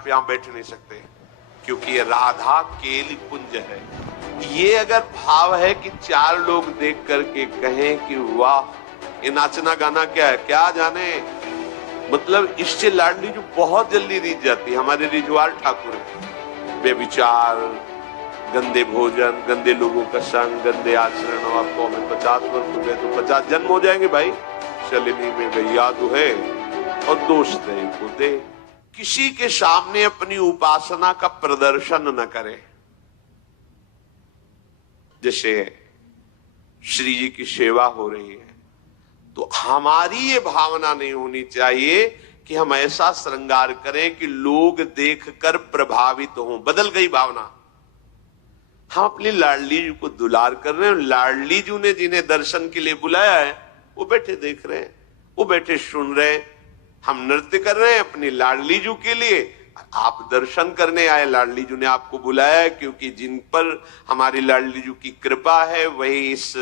आप यहाँ बैठ नहीं सकते, क्योंकि ये राधा केली कुंज है। ये अगर भाव है कि चार लोग देख करके कहें कि वाह, ये नाचना गाना क्या है, क्या जाने, मतलब इससे लाडली जो बहुत जल्दी रीझ जाती है। हमारे रिजवाल ठाकुर है, बेविचार, गंदे भोजन, गंदे लोगों का संग, गंदे आचरण, और आपको हमें 50 वर्ष हो गए तो 50 जन्म हो जाएंगे भाई। शलिनी में गैया दुहे और दोष दे को दे। किसी के सामने अपनी उपासना का प्रदर्शन न करे। जैसे श्री जी की सेवा हो रही है तो हमारी ये भावना नहीं होनी चाहिए कि हम ऐसा श्रृंगार करें कि लोग देखकर प्रभावित हों। बदल गई भावना। हम अपनी लाडली जी को दुलार कर रहे हैं, लाडली जी ने जिन्हें दर्शन के लिए बुलाया है वो बैठे देख रहे हैं, वो बैठे सुन रहे हैं। हम नृत्य कर रहे हैं अपनी लाडली जी के लिए, आप दर्शन करने आए। लाडली जी ने आपको बुलाया है क्योंकि जिन पर हमारी लाडली जी की कृपा है वही इस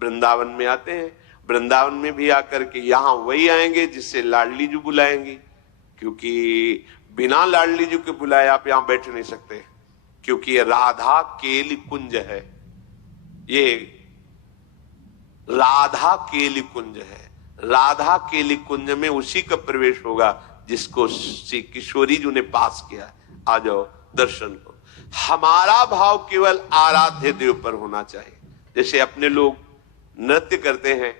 वृंदावन में आते हैं। वृंदावन में भी आकर के यहां वही आएंगे जिससे लाडली जी बुलाएंगी, क्योंकि बिना लाडली जी के बुलाए आप यहां बैठ नहीं सकते, क्योंकि ये राधा केली कुंज है। ये राधा केली कुंज है। राधा केली कुंज में उसी का प्रवेश होगा जिसको श्री किशोरी जी ने पास किया। आ जाओ दर्शन को। हमारा भाव केवल आराध्य देव पर होना चाहिए। जैसे अपने लोग नृत्य करते हैं,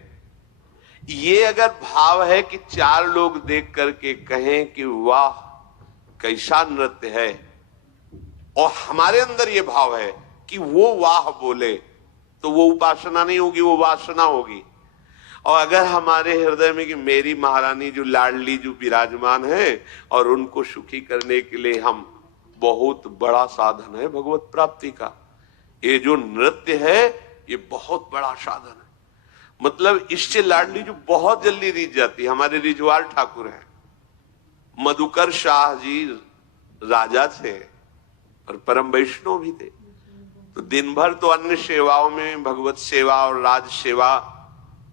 ये अगर भाव है कि चार लोग देख करके कहें कि वाह कैसा नृत्य है, और हमारे अंदर ये भाव है कि वो वाह बोले, तो वो उपासना नहीं होगी, वो वासना होगी। और अगर हमारे हृदय में कि मेरी महारानी जो लाडली जो विराजमान है और उनको सुखी करने के लिए हम, बहुत बड़ा साधन है भगवत प्राप्ति का। ये जो नृत्य है ये बहुत बड़ा साधन है। मतलब इससे लाडली जो बहुत जल्दी रीझ जाती है। हमारे रिजवाल ठाकुर हैं, मधुकर शाह जी राजा थे और परम वैष्णव भी थे। तो दिन भर तो अन्य सेवाओं में, भगवत सेवा और राज सेवा,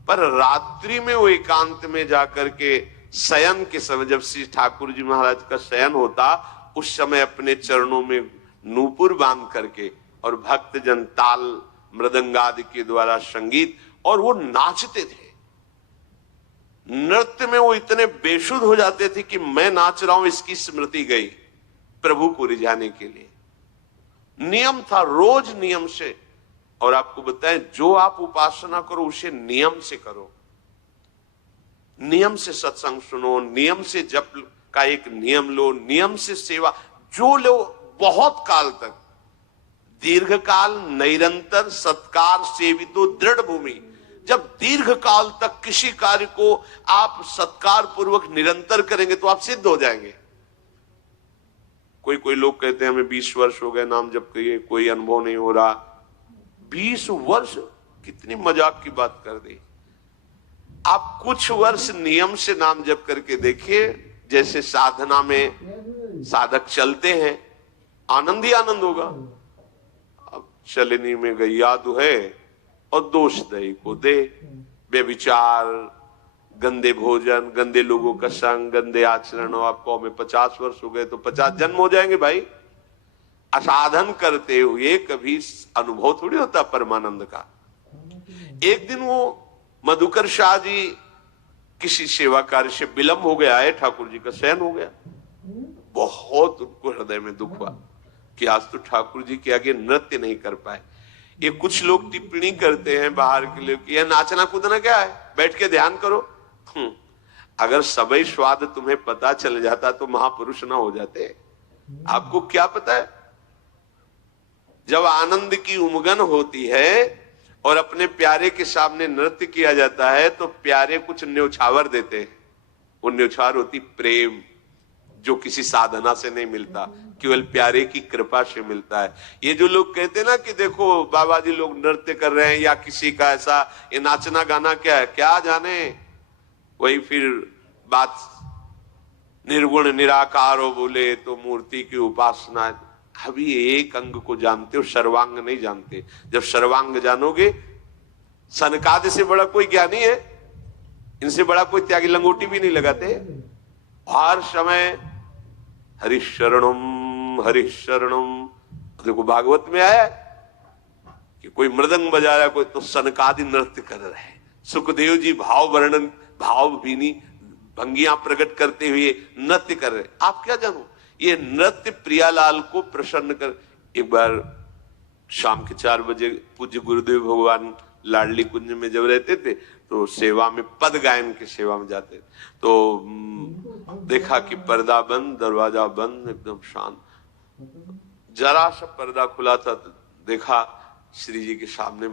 पर रात्रि में वो एकांत में जाकर के शयन के समय, जब श्री ठाकुर जी महाराज का शयन होता, उस समय अपने चरणों में नूपुर बांध करके और भक्तजन ताल मृदंगादि के द्वारा संगीत, और वो नाचते थे। नृत्य में वो इतने बेसुध हो जाते थे कि मैं नाच रहा हूं इसकी स्मृति गई, प्रभु को रिझाने के लिए। नियम था, रोज नियम से। और आपको बताएं, जो आप उपासना करो उसे नियम से करो। नियम से सत्संग सुनो, नियम से जप का एक नियम लो, नियम से सेवा जो लो, बहुत काल तक, दीर्घ काल निरंतर सत्कार सेवितो दृढ़ भूमि। जब दीर्घ काल तक किसी कार्य को आप सत्कार पूर्वक निरंतर करेंगे तो आप सिद्ध हो जाएंगे। कोई लोग कहते हैं हमें 20 वर्ष हो गए नाम जप किए, कोई अनुभव नहीं हो रहा। 20 वर्ष कितनी मजाक की बात कर दी। आप कुछ वर्ष नियम से नाम जप करके देखिए, जैसे साधना में साधक चलते हैं, आनंद ही आनंद होगा। अब शलिनी में गैया दुहे और दोष दे को दे। बेविचार, गंदे भोजन, गंदे लोगों का संग, गंदे आचरण, और आपको हमें 50 वर्ष हो गए तो 50 जन्म हो जाएंगे भाई। असाधन करते हुए कभी अनुभव थोड़ी होता परमानंद का। एक दिन वो मधुकर शाह जी किसी सेवा कार्य से विलंब हो गया है, ठाकुर जी का शयन हो गया। बहुत उनको हृदय में दुख हुआ कि आज तो ठाकुर जी के आगे नृत्य नहीं कर पाए। ये कुछ लोग टिप्पणी करते हैं बाहर के लिए कि यह नाचना कूदना क्या है, बैठ के ध्यान करो। अगर सबई स्वाद तुम्हें पता चल जाता तो महापुरुष ना हो जाते। आपको क्या पता है, जब आनंद की उमगन होती है और अपने प्यारे के सामने नृत्य किया जाता है तो प्यारे कुछ न्योछावर देते हैं। वो न्योछावर होती प्रेम, जो किसी साधना से नहीं मिलता, केवल प्यारे की कृपा से मिलता है। ये जो लोग कहते हैं ना कि देखो बाबा जी लोग नृत्य कर रहे हैं या किसी का ऐसा, ये नाचना गाना क्या है, क्या जाने, वही फिर बात निर्गुण निराकार हो बोले तो मूर्ति की उपासना। अभी एक अंग को जानते हो, सर्वांग नहीं जानते। जब सर्वांग जानोगे, सनकादि से बड़ा कोई ज्ञानी है, इनसे बड़ा कोई त्यागी लंगोटी भी नहीं लगाते। हर समय हरिशरणम। देखो भागवत में आया कि कोई मृदंग बजा रहा है, कोई तो सनकादि नृत्य कर रहे हैं। सुखदेव जी भावभीनी भंगियां प्रकट करते हुए नृत्य कर रहे। आप क्या जानो, ये नृत्य प्रियालाल को प्रसन्न कर। एक बार शाम के 4 बजे पूज्य गुरुदेव भगवान लाडली कुंज में जब रहते थे तो सेवा में पद गायन की सेवा में जाते, तो देखा कि पर्दा बंद, दरवाजा बंद, एकदम शांत। जरा सा पर्दा खुला था तो देखा श्री जी के सामने